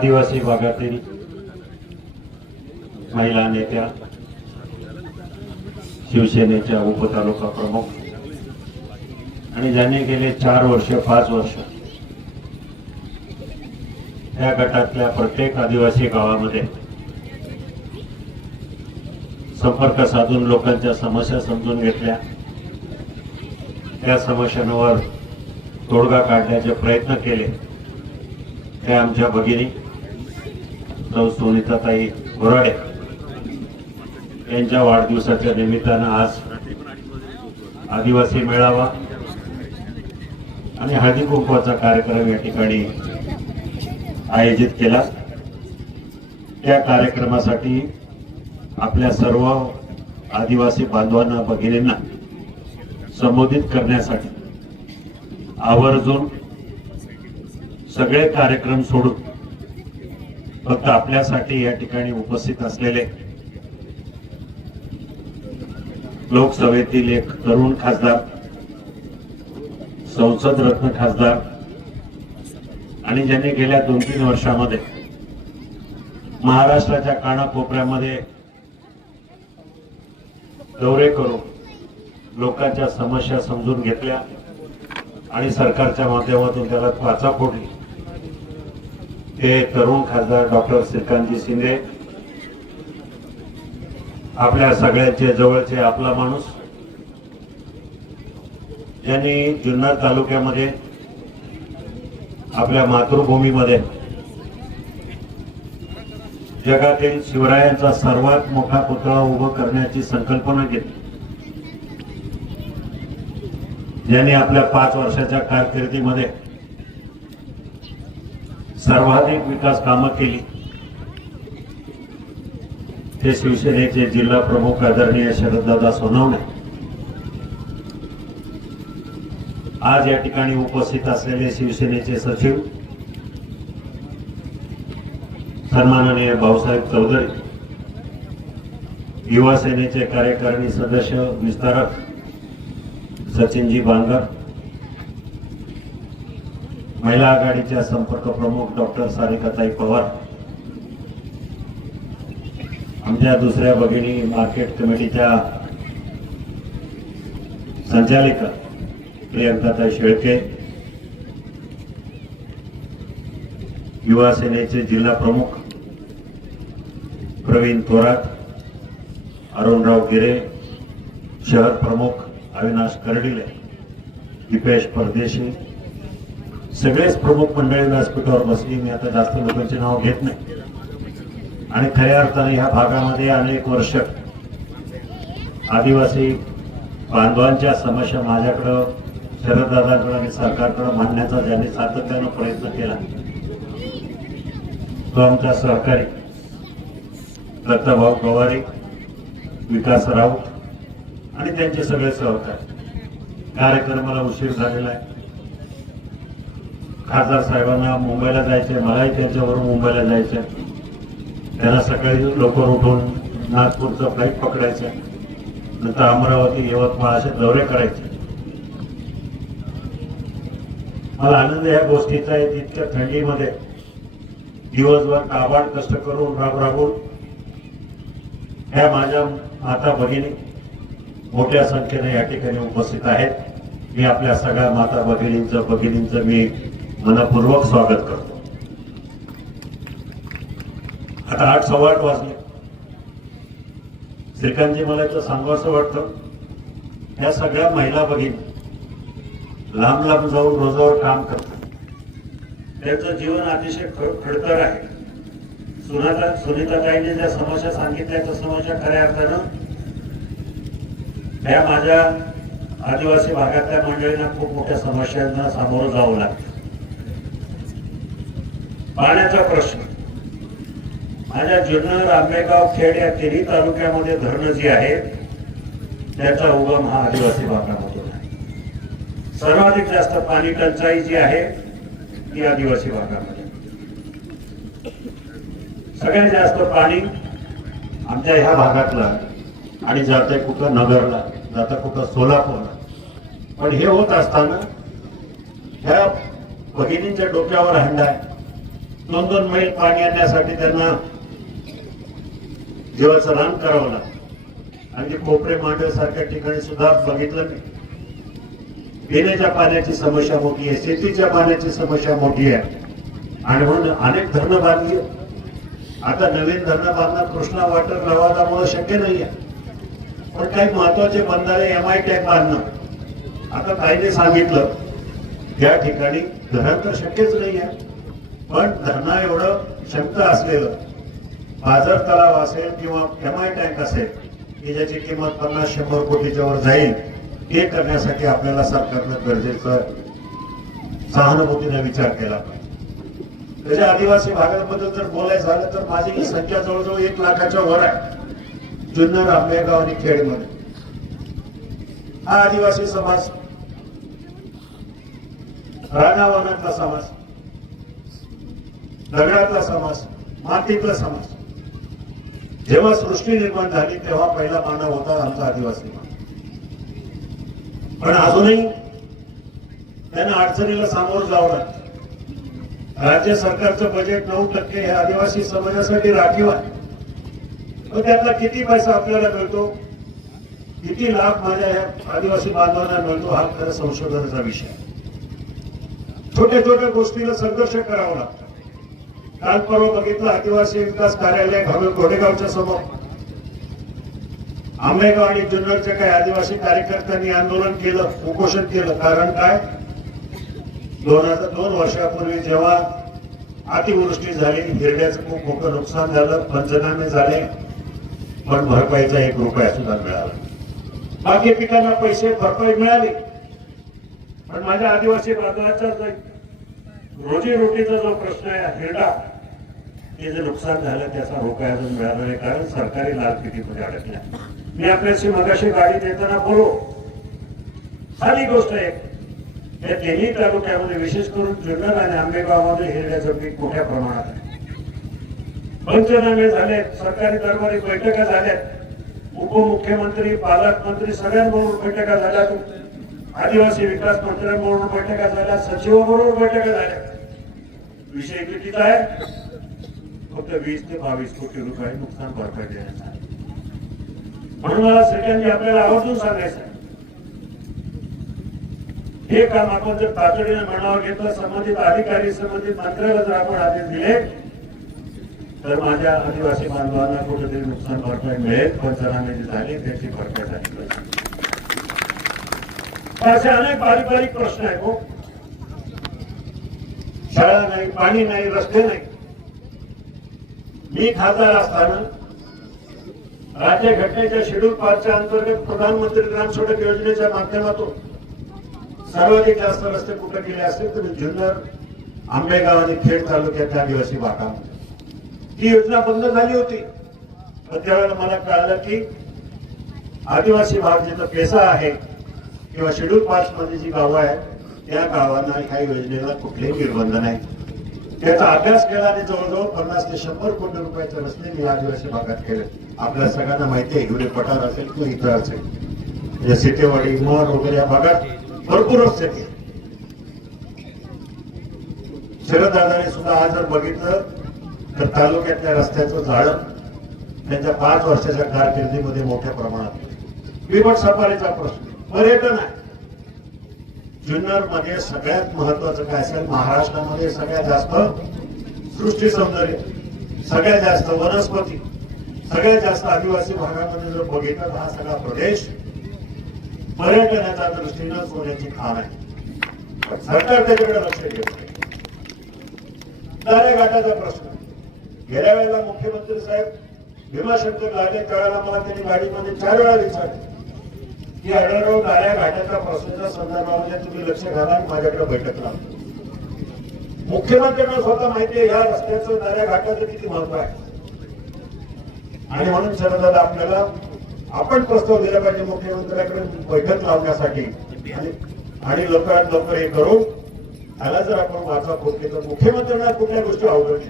आदिवासी भागातील महिला नेत्या शिवसेनेच्या उपतालुका प्रमुख आणि ज्यांनी गेले चार वर्ष पाच वर्ष या गटातल्या प्रत्येक आदिवासी गावामध्ये संपर्क साधून लोकांच्या समस्या समजून घेतल्या. त्या समस्यांवर तोडगा काढण्याचे प्रयत्न केले. त्या आमच्या भगिनी सौ सुनीताताई बोराडे यांच्या वाढदिवसाच्या निमित्तानं आज आदिवासी मेळावा आणि हळदी कुंकवाचा कार्यक्रम या ठिकाणी आयोजित केला. त्या कार्यक्रमासाठी आपल्या सर्व आदिवासी बांधवांना भगिनींना संबोधित करण्यासाठी आवर्जून सगळे कार्यक्रम सोडून फक्त आपल्यासाठी या ठिकाणी उपस्थित असलेले लोकसभेतील एक तरुण खासदार संसद रत्न खासदार आणि ज्यांनी गेल्या दोन तीन वर्षामध्ये महाराष्ट्राच्या कानाकोपऱ्यामध्ये दौरे करून लोकांच्या समस्या समजून घेतल्या आणि सरकारच्या माध्यमातून त्याला वाचा फोडली. ते तरुण खासदार डॉक्टर श्रीकांतजी शिंदे आपल्या सगळ्यांचे जवळचे आपला माणूस ज्यांनी जुन्नर तालुक्यामध्ये आपल्या मातृभूमीमध्ये जगातील शिवरायांचा सर्वात मोठा पुतळा उभं करण्याची संकल्पना घेतली. ज्यांनी आपल्या पाच वर्षाच्या कारकिर्दीमध्ये सर्वाधिक विकास कामं केली. ते शिवसेनेचे जिल्हा प्रमुख आदरणीय शरददादा सोनवणे. आज या ठिकाणी उपस्थित असलेले शिवसेनेचे सचिव सन्माननीय भाऊसाहेब चौधरी युवा सेनेचे कार्यकारिणी सदस्य विस्तारक सचिनजी बांगर महिला आघाडीच्या संपर्क प्रमुख डॉक्टर सारिकाताई पवार आमच्या दुसऱ्या भगिनी मार्केट कमिटीच्या संचालिका प्रियंकाताई शेळके युवा सेनेचे जिल्हा प्रमुख प्रवीण थोरात अरुणराव गिरे शहर प्रमुख अविनाश कर्डिले दीपेश परदेशी सगळेच प्रमुख मंडळी व्यासपीठावर बसली. मी आता जास्त लोकांचे नाव घेत नाही. आणि खऱ्या अर्थाने ह्या भागामध्ये अनेक वर्ष आदिवासी बांधवांच्या समस्या माझ्याकडं शरददादाकडं आणि सरकारकडं मांडण्याचा ज्यांनी सातत्यानं प्रयत्न केला तो आमचा सहकारी दत्ताभाऊ पवारे विकास राऊत आणि त्यांचे सगळे सहकारी. कार्यक्रमाला उशीर झालेला आहे. खासदार साहेबांना मुंबईला जायचंय मलाही त्यांच्यावरून मुंबईला जायचंय. त्यांना सकाळी लवकर उठून नागपूरचं फ्लाईट पकडायचं. नंतर अमरावती यवतमाळ असे दौरे करायचे. मला आनंद या गोष्टीचा आहे तितक्या थंडीमध्ये दिवसभर काबाड कष्ट करून राब राबून ह्या माझ्या माता भगिनी मोठ्या संख्येने या ठिकाणी उपस्थित आहेत. मी आपल्या सगळ्या माता भगिनींचं भगिनींचं मी मनपूर्वक स्वागत करतो. आता आठ सव्वा आठ वाजले. श्रीकांतजी मला इथं सांगावं असं वाटतं ह्या सगळ्या महिला भगिनी लांब लांब जाऊन रोजावर काम करतात. त्यांचं जीवन अतिशय खडतर आहे. सुनाता सुनीताताईने ज्या समस्या सांगितल्या त्या समस्या खऱ्या अर्थानं ह्या माझ्या आदिवासी भागातल्या मंडळींना खूप मोठ्या समस्यांना सामोरं जावं लागतं. पाण्याचा प्रश्न. माझ्या जुन्नर आंबेगाव खेड या तिन्ही तालुक्यामध्ये धरणं जी आहेत त्याचा उगम हा आदिवासी भागामधून आहे. सर्वाधिक जास्त पाणी टंचाई जी आहे ती आदिवासी भागामध्ये. सगळ्यात जास्त पाणी आमच्या ह्या भागातला आणि जाते कुठं नगरला जातं कुठं सोलापूरला. पण हे होत असताना ह्या भगिनींच्या डोक्यावर हंडा आहे. दोन दोन मैल पाणी आणण्यासाठी त्यांना जीवाचं रान करावं लागतं. आणि कोपरे मांडव सारख्या ठिकाणी सुद्धा बघितलं मी पिण्याच्या पाण्याची समस्या मोठी आहे शेतीच्या पाण्याची समस्या मोठी आहे. आणि म्हणून अनेक धरणं बांधली. आता नवीन धरणं बांधणं कृष्णा वॉटर लवादामुळे शक्य नाहीये. पण काही महत्त्वाचे बंधारे एम आय टॅक बांधणं. आता काहीने सांगितलं त्या ठिकाणी धरण तर शक्यच नाही आहे पण धरणा एवढं क्षमता असलेलं. बाजार तलाव असेल किंवा एम आय टँक असेल की ज्याची किंमत पन्नास शंभर कोटीच्या वर जाईल हे करण्यासाठी आपल्याला सरकारनं गरजेचं सहानुभूतीने विचार केला पाहिजे. त्याच्या आदिवासी भागाबद्दल जर बोलायचं झालं तर माझी ही संख्या जवळजवळ एक लाखाच्या वर आहे. जुन्नर आंबेगाव आणि खेडमध्ये. हा आदिवासी समाज रानावनातला समाज. दगडातला समाज मातीतला समाज. जेव्हा सृष्टी निर्माण झाली तेव्हा पहिला मानव होता आमचा आदिवासी मानव पण अजूनही त्यांना अडचणीला सामोरं जावं लागतं. राज्य सरकारचं बजेट नऊ टक्के हे आदिवासी समाजासाठी राखीव आहे. मग त्यातला किती पैसा आपल्याला मिळतो? किती लाभ माझ्या या आदिवासी बांधवांना मिळतो? हा खरं संशोधनाचा विषय छोट्या छोट्या गोष्टीला संघर्ष करावा लागतो. काल परवा बघितलं आदिवासी विकास कार्यालय घालून घोडेगावच्या समोर. आंबेगाव आणि जुन्नरच्या काही आदिवासी कार्यकर्त्यांनी आंदोलन केलं उपोषण केलं. कारण काय? दोन हजार दोन वर्षापूर्वी जेव्हा अतिवृष्टी झाली हिरड्याचं खूप मोठं नुकसान झालं पंचनामे झाले पण भरपाईचा एक रुपया सुद्धा मिळाला बाकी पिकांना पैसे भरपाई मिळाली. पण माझ्या आदिवासी बांधवाचा रोजीरोटीचा रोजी रोटीचा जो प्रश्न आहे हिरडा हे जे नुकसान झालं त्याचा रुपया अजून मिळाला नाही. कारण सरकारी लाल लालपिटीमध्ये अडकल्या मी आपल्याशी मगाशी गाडी देताना बोलो साधी गोष्ट आहे या तिन्ही तालुक्यामध्ये विशेष करून जुन्नर आणि आंबेगावमध्ये हिरड्याचं पीक मोठ्या प्रमाणात आहे. पंचनामे झाले सरकारी दरबारी बैठका झाल्यात. उपमुख्यमंत्री पालकमंत्री सगळ्यांबरोबर बैठका झाल्या आदिवासी विकास मंत्र्यांबरोबर बैठका झाल्या सचिवाबरोबर बैठका झाल्या विषय कितीचा आहे? फक्त वीस ते बावीस कोटी रुपये नुकसान भरपाई देण्यात आहे. म्हणून मला सगळ्यांनी आपल्याला आवर्जून सांगायचं हे काम आपण जर तातडीने मनावर घेतलं संबंधित अधिकारी संबंधित मंत्र्याला जर आपण आदेश दिले तर माझ्या आदिवासी बांधवांना कुठेतरी नुकसान भरपाई मिळेल पंचनामे जे झाले त्याची भरपाई झाली पाहिजे. असे अनेक बारीक बारीक प्रश्न आहेत हो. शाळा नाही पाणी नाही रस्ते नाही. मी खासदार असताना राज्य घटनेच्या शेड्यूल पाचच्या अंतर्गत प्रधानमंत्री ग्राम सडक योजनेच्या माध्यमातून सर्वाधिक जास्त रस्ते कुठे गेले असतील तर जुन्नर आंबेगाव आणि खेड तालुक्यातल्या आदिवासी भागामध्ये ही योजना बंद झाली होती. पण त्यावेळेला मला कळालं की आदिवासी भाग जिथं पेसा आहे किंवा शेड्यूल पाच मध्ये जी गावं आहेत त्या गावांना ह्या योजनेला कुठलेही निर्बंध नाही त्याचा अभ्यास केला आणि जवळजवळ पन्नास ते शंभर कोटी रुपयाचे रस्ते मी आदिवासी भागात केले. आपल्या सगळ्यांना माहिती आहे हिवरे पठार असेल किंवा इतर असेल. या सिटेवाडी मोर वगैरे या भागात भरपूर रस्ते केले शरददादाने सुद्धा आज जर बघितलं तर तालुक्यातल्या रस्त्याचं झाड त्यांच्या पाच वर्षाच्या कारकिर्दीमध्ये मोठ्या प्रमाणात. बिबट सफारीचा प्रश्न. पर्यटन आहे जुन्नरमध्ये सगळ्यात महत्वाचं काय असेल? महाराष्ट्रामध्ये सगळ्यात जास्त सृष्टी सौंदर्य सगळ्यात जास्त वनस्पती सगळ्यात जास्त आदिवासी भागामध्ये जर बघितलं हा सगळा प्रदेश पर्यटनाच्या दृष्टीनं सोन्याची खाण आहे. पण सरकार त्याच्याकडे लक्ष घेत नाही. घाटाचा प्रश्न. गेल्या वेळेला मुख्यमंत्री साहेब भीमाशंकर लागे त्यावेळेला मला त्यांनी गाडीमध्ये चार वेळा विचारले. की आढळराव दाऱ्या घाटाच्या प्रश्नाच्या संदर्भामध्ये तुम्ही लक्ष घाला माझ्याकडे बैठक लावा. मुख्यमंत्र्यांना स्वतः माहिती आहे या रस्त्याचं दाऱ्या घाटाचं किती महत्त्व आहे. आणि म्हणून शरदादा आपल्याला आपण प्रस्ताव दिला पाहिजे मुख्यमंत्र्याकडे बैठक लावण्यासाठी. आणि लवकरात लवकर हे करून त्याला जर आपण वाचा फोडली तर मुख्यमंत्र्यांना कुठल्या गोष्टी आवडत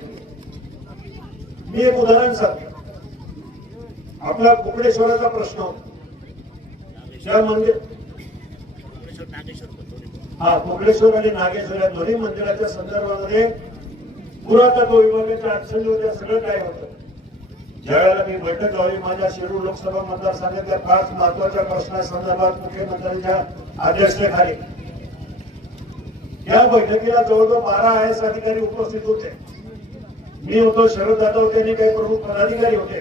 मी एक उदाहरण सांगतो. आपला कुकडेश्वराचा प्रश्न होता. त्या मंदिर? हा कुकडेश्वर आणि नागेश्वर या दोन्ही मंदिराच्या संदर्भामध्ये पुरातत्व विभागाच्या अडचणी होत्या सगळं काय होतं? ज्यावेळेला मी बैठक लावली माझ्या शिरूर लोकसभा मतदारसंघातल्या पाच महत्त्वाच्या प्रश्नासंदर्भात मुख्यमंत्र्यांच्या अध्यक्षतेखाली. या बैठकीला जवळजवळ बारा आय एस अधिकारी उपस्थित होते. मी होतो शरद जाधव होते आणि काही प्रमुख पदाधिकारी होते.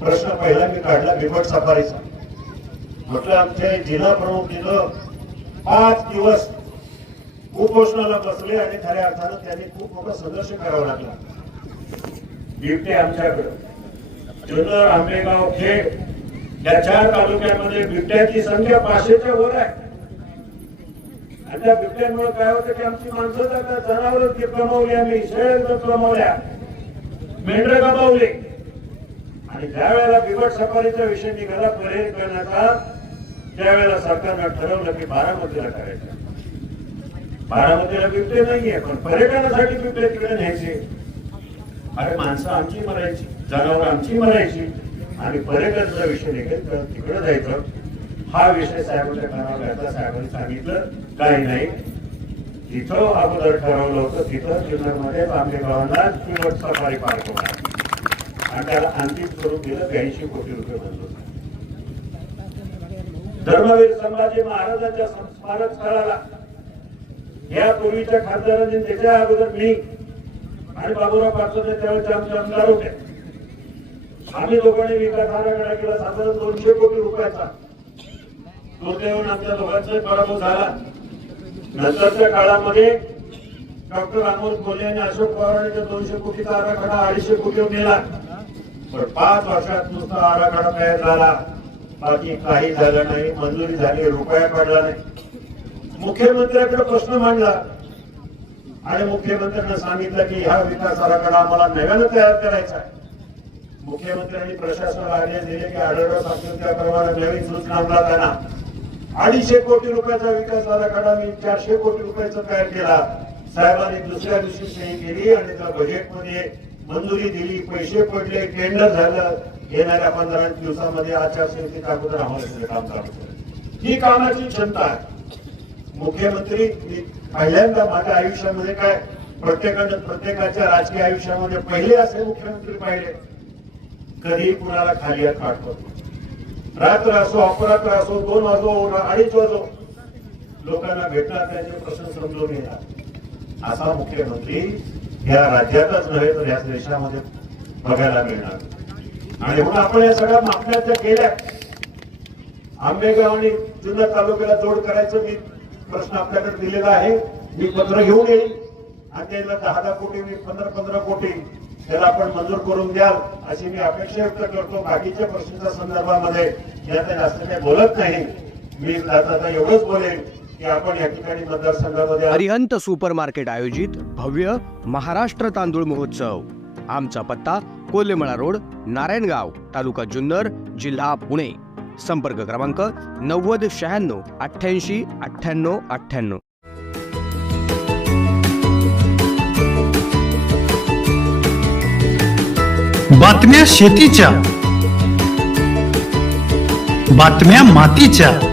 प्रश्न पहिला मी काढला बिबट सफारीचा. म्हटलं आमचे जिल्हा प्रमुख पाच दिवस उपोषणाला बसले आणि खऱ्या अर्थानं त्यांनी खूप मोठा संघर्ष करावा लागला. बिबटे आमच्याकडं. जुन्नर आंबेगाव खेड या चार तालुक्यामध्ये बिबट्याची संख्या पाचशेच्या वर आहे. आणि त्या बिबट्यांमुळे काय होतं की आमची माणसं जनावर गमावली आम्ही शेळ गमावल्या मेंढर कमावले. आणि ज्या वेळेला बिबट सफारीचा विषय निघाला पर्याय करण्याचा त्यावेळेला सरकारनं ठरवलं की बारामतीला करायचं. बारामतीला बिबटे नाहीये पण पर्यटनासाठी बिबटे तिकडे न्यायचे. अरे माणसं आमची मरायची जनावर आमची मरायची आणि पर्यटनाचा विषय निघेल तर तिकडे जायचं. हा विषय साहेबांच्या कानावर घातला साहेबांनी सांगितलं काही नाही. जिथं अगोदर ठरवलं होतं तिथं जिल्ह्यामध्येच आमच्या गावांना किंमत सफारी पार्क होणार आणि त्याला अंतिम स्वरूप दिलं ब्याऐंशी कोटी रुपये मंजूर धर्मवीर संभाजी महाराजांच्या स्मारक स्थळाला यापूर्वीच्या खासदारांनी त्याच्या अगोदर मी आणि बाबूराव पाचोदे त्यावेळेचे आमचे आमदार होते. आम्ही दोघांनी विकास आराखडा केला साधारण दोनशे कोटी रुपयाचा दुर्दैवानं आमच्या दोघांचा पराभव झाला. नंतरच्या काळामध्ये डॉक्टर अमोल कोल्हे आणि अशोक पवार यांच्या दोनशे कोटीचा आराखडा अडीचशे कोटीवर नेला. पण पाच वर्षात नुसता आराखडा तयार झाला. बाकी काही झालं नाही मंजुरी झाली रुपया पडला नाही. मुख्यमंत्र्याकडे प्रश्न मांडला. आणि मुख्यमंत्र्यांना सांगितलं की हा विकास आराखडा आम्हाला नव्यानं तयार करायचा आहे. मुख्यमंत्र्यांनी प्रशासनाला आदेश दिले की आढळराव सांगितल्याप्रमाणे नवीन सूचना अंमलात अडीचशे कोटी रुपयाचा विकास आराखडा मी चारशे कोटी रुपयाचा तयार केला. साहेबांनी दुसऱ्या दिवशी सही केली आणि त्या बजेटमध्ये मंजुरी दिली पैसे पडले टेंडर झालं येणाऱ्या पंधरा दिवसामध्ये आचारसंहितेच्या अगोदर आम्हाला काम चालू ही कामाची क्षमता आहे. मुख्यमंत्री पहिल्यांदा माझ्या आयुष्यामध्ये काय प्रत्येकानं प्रत्येकाच्या राजकीय आयुष्यामध्ये पहिले असे मुख्यमंत्री पाहिले. कधी कुणाला खाली हात काढतो रात्र असो अपरात्र असो दोन वाजो अडीच वाजो लोकांना भेटणार त्यांचे प्रश्न समजून घेणार असा मुख्यमंत्री या राज्यातच नव्हे तर या देशामध्ये बघायला मिळणार. आणि म्हणून आपण या सगळ्या मागण्या त्या केल्या. आंबेगाव आणि जुन्नर तालुक्याला जोड करायचं मी प्रश्न आपल्याकडे दिलेला आहे. मी पत्र घेऊन येईल. आणि त्याला दहा दहा कोटी मी पंधरा पंधरा कोटी त्याला आपण मंजूर करून द्याल अशी मी अपेक्षा व्यक्त करतो. बाकीच्या प्रश्नाच्या संदर्भामध्ये यात जास्त काही बोलत नाही मी आता एवढंच बोलेन. की आपण या ठिकाणी मतदारसंघामध्ये अरिहंत सुपर मार्केट आयोजित भव्य महाराष्ट्र तांदूळ महोत्सव. आमचा पत्ता कोल्हेमळा रोड नारायणगाव तालुका जुन्नर जिल्हा पुणे. संपर्क क्रमांक नव्वद शहाण्णव अठ्ठ्याऐंशी अठ्ठ्याण्णव अठ्ठ्याण्णव. बातम्या शेतीच्या. बातम्या मातीच्या.